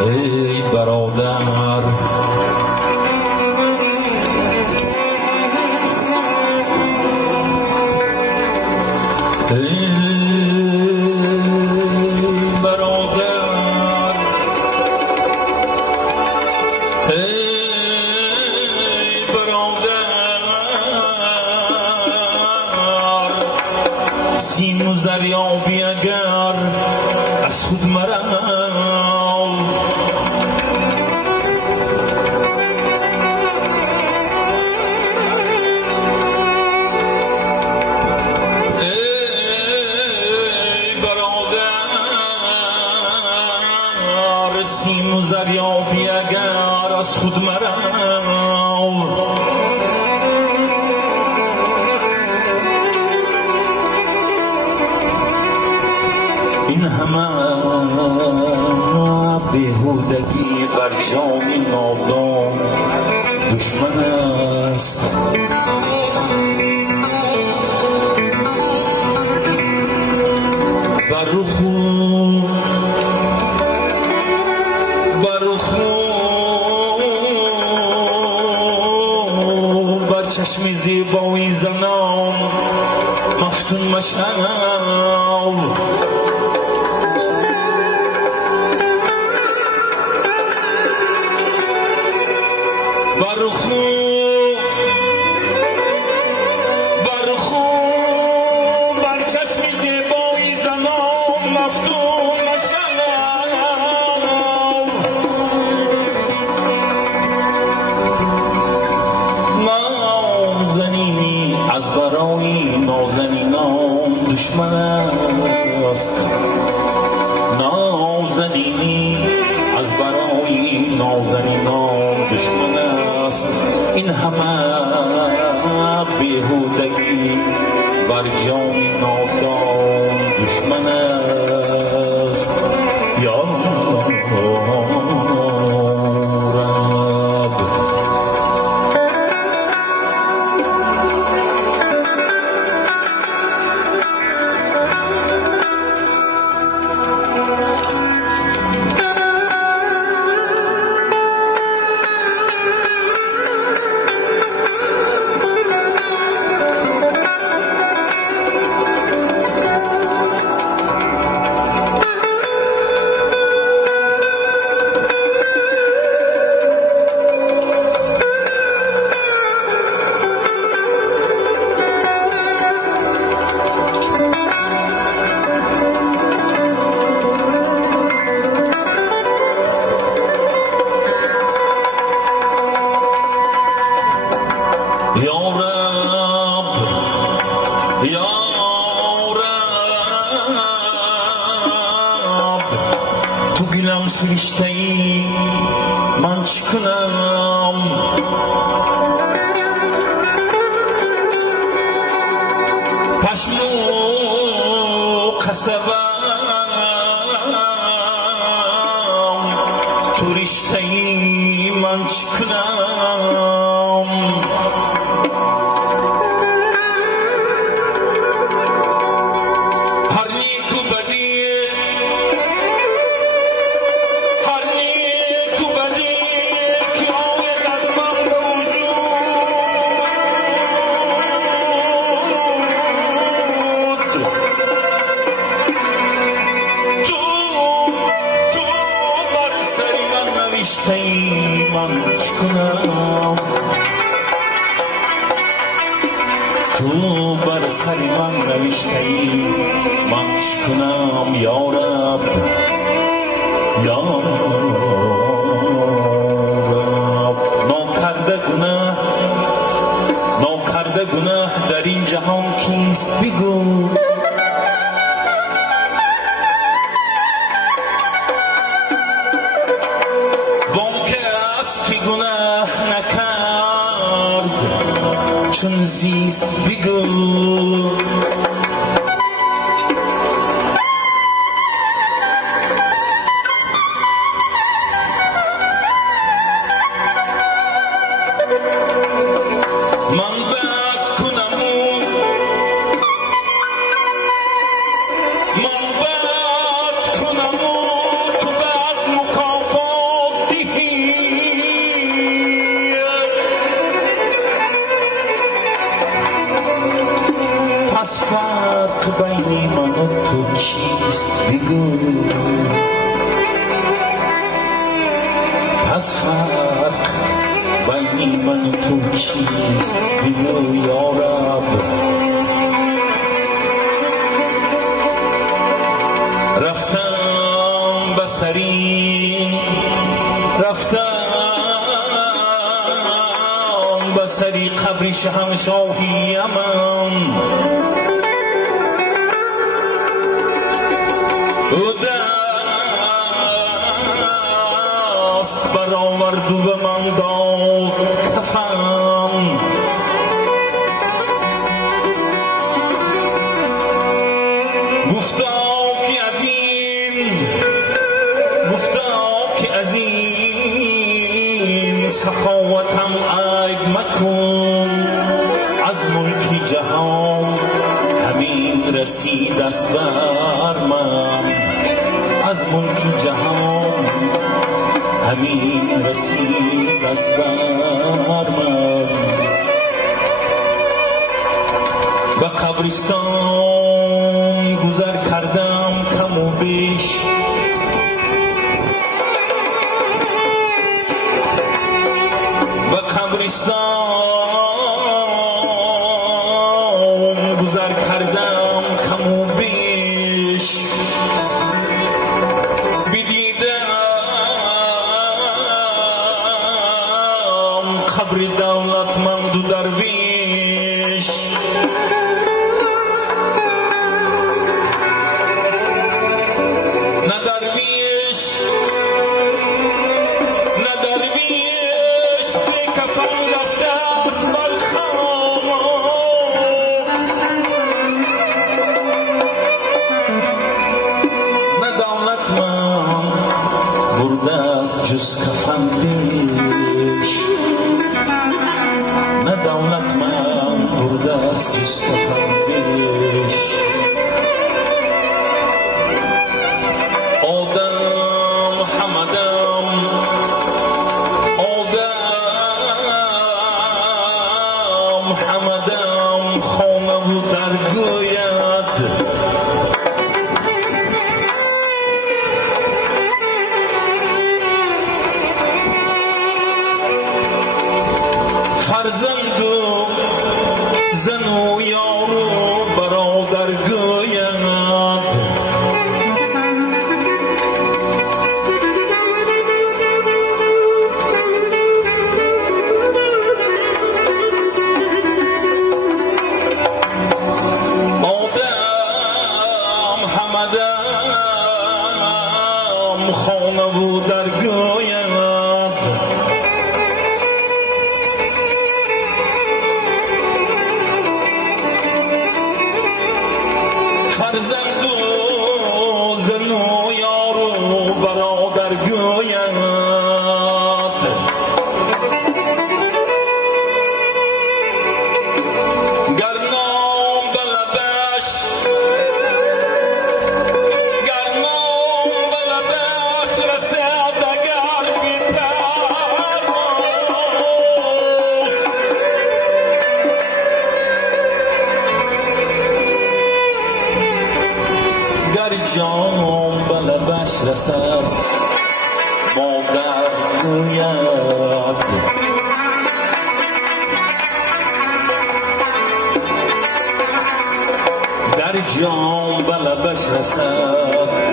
ای برادر سیم و زریابی اگر از خود مرم ای برادر سیم و زریابی اگر از خود مرم این همه بیهودگی بر جان نادان دشمن است بر بر چشم زیبایی زنان مفتون مشنو بر چشم زیبایی زنان مفتون مشنو نازنینی از برای نازنینان دشمن است نازنینی از برای نازنینان دشمن است این همه بیهودگی بر جان نادان دشمن است یا تو گلم سرشته ای من چی کنم پشمو قصبم تو رشته ای من چی کنم من چی کنم تو بر سر من نوشته ای من چی کنم یا رب یا رب ناکرده گناه در این جهان کیست بگو که گناه نکرد چون زیست بگو من بد کنم تو بد مکافات بگو پس فرق بین من و تو چیست بگو یا رب رفتم بسری بسری قبر شهنشاهی من او دست برآورد و به من داد کفن گفتا که از این سخاوتم عیب مکن از ملک جهان همین رسید است بر من از ملک جهان همین رسید است بر من به قبرستان گذر کردم کم و بیش به قبرستان گذر کردم کم و بیش بدیدم قبر دولتمند و درویش نه درویش کفن رفته است بر خاک نه دولتمند برده است جز کفن پیش نه دولتمند برده است جز کفن پیش آدم حمدم خانه و درگوید فرزند و زن و یار و برادر گوید آدم خانه و درگوید فرزند و زن و یار و برادر گوید جام به لبش رسد مادر گوید در جام به لبش رسد